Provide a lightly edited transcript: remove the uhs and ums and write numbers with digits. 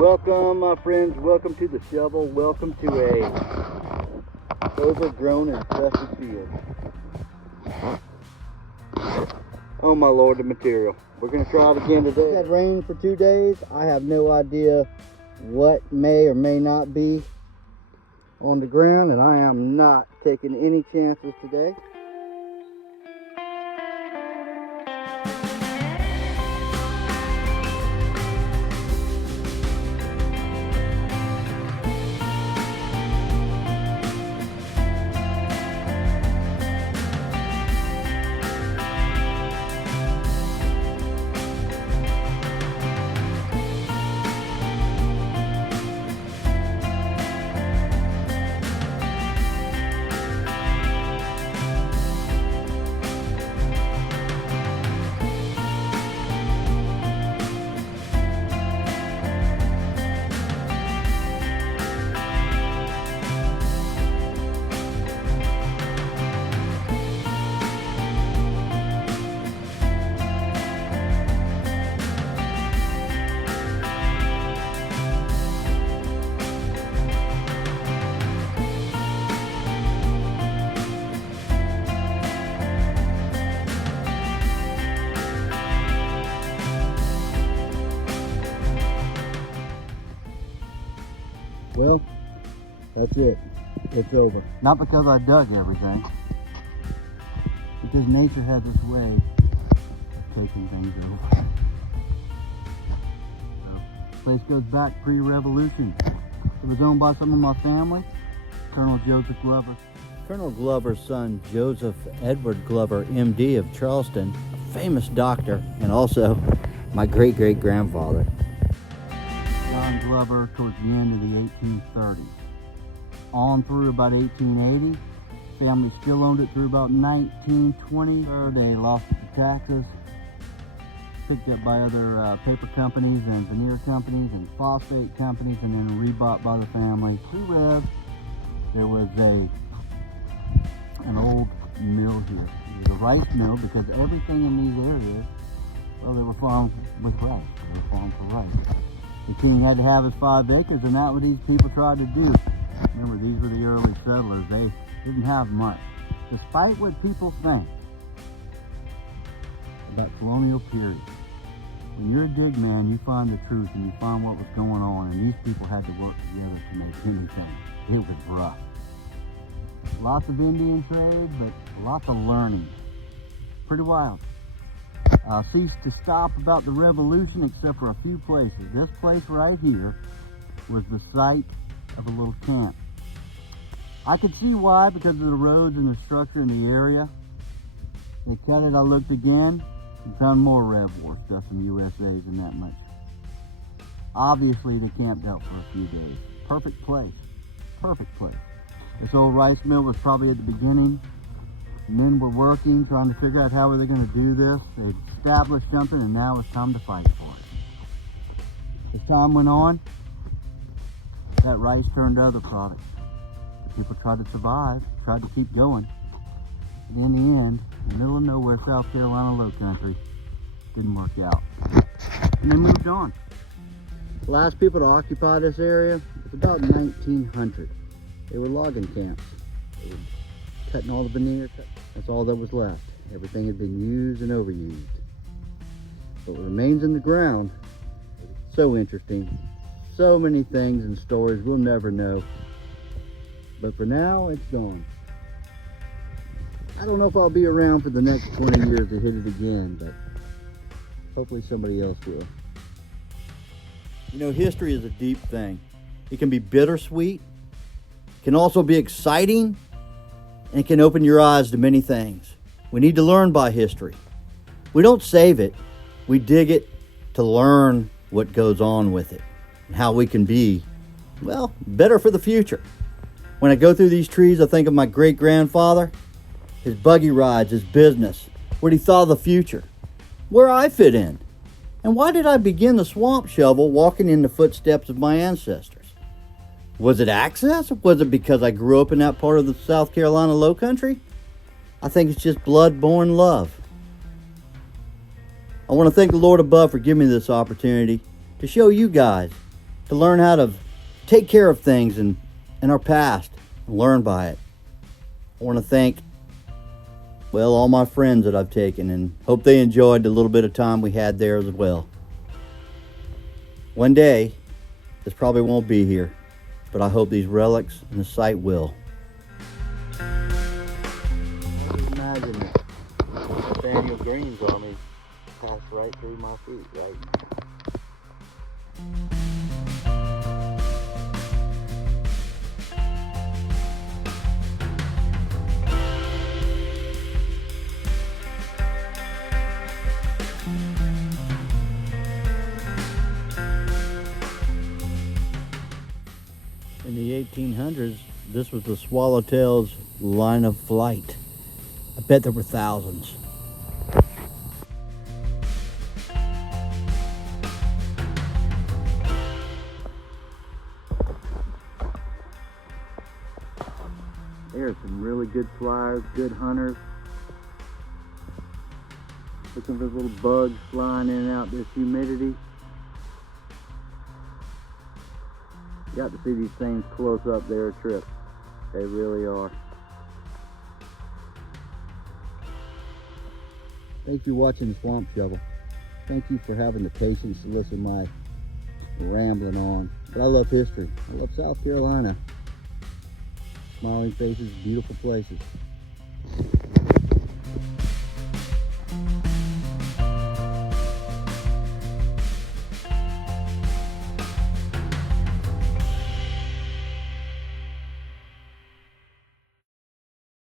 Welcome, my friends. Welcome to the shovel. Welcome to a overgrown and infested field. Oh my Lord, the material. We're going to try it again today. It had rained for 2 days. I have no idea what may or may not be on the ground, and I am not taking any chances today. Well, that's it. It's over. Not because I dug everything, because nature has its way of taking things over. So, place goes back pre-revolution. It was owned by some of my family, Colonel Joseph Glover. Colonel Glover's son, Joseph Edward Glover, MD of Charleston, a famous doctor, and also my great-great-grandfather. John Glover towards the end of the 1830s. On through about 1880, family still owned it through about 1920. They lost it to taxes, picked up by other paper companies and veneer companies and phosphate companies, and then rebought by the family. Pre-rev, there was an old mill here. It was a rice mill because everything in these areas, well, they were farmed with rice. They were farmed for rice. The king had to have his 5 acres, and that's what these people tried to do. Remember, these were the early settlers. They didn't have much. Despite what people think about colonial period, when you're a dig man, you find the truth and you find what was going on, and these people had to work together to make anything. It was rough. Lots of Indian trade, but lots of learning. Pretty wild. Ceased to stop about the revolution except for a few places. This place right here was the site of a little camp. I could see why, because of the roads and the structure in the area. They cut it, I looked again, and found more Rev War stuff from USA's and that much. Obviously they camped out for a few days. Perfect place. Perfect place. This old rice mill was probably at the beginning. Men were working, trying to figure out how were they going to do this. They'd established something, and now it's time to fight for it. As time went on, that rice turned to other products. People tried to survive, tried to keep going. And in the end, in the middle of nowhere, South Carolina low country, didn't work out. And they moved on. The last people to occupy this area was about 1900. They were logging camps. They were cutting all the veneer. That's all that was left. Everything had been used and overused. But what remains in the ground, so interesting. So many things and stories we'll never know. But for now, it's gone. I don't know if I'll be around for the next 20 years to hit it again, but hopefully somebody else will. You know, history is a deep thing. It can be bittersweet, can also be exciting, and it can open your eyes to many things. We need to learn by history. We don't save it, we dig it to learn what goes on with it and how we can be, well, better for the future. When I go through these trees, I think of my great-grandfather, his buggy rides, his business, what he thought of the future, where I fit in, and why did I begin the swamp shovel walking in the footsteps of my ancestors? Was it access? Was it because I grew up in that part of the South Carolina low country? I think it's just blood-born love. I want to thank the Lord above for giving me this opportunity to show you guys to learn how to take care of things in our past and learn by it. I want to thank, well, all my friends that I've taken, and hope they enjoyed the little bit of time we had there as well. One day, this probably won't be here, but I hope these relics and the site will. I can imagine that Nathaniel Greene's army passed right through my feet right now. In the 1800s, this was the Swallowtail's line of flight. I bet there were thousands. There's some really good flyers, good hunters. Looking for little bugs flying in and out this humidity. Got to see these things close up. They're a trip. They really are. Thanks for watching Swamp Shovel. Thank you for having the patience to listen to my rambling on. But I love history. I love South Carolina. Smiling faces, beautiful places.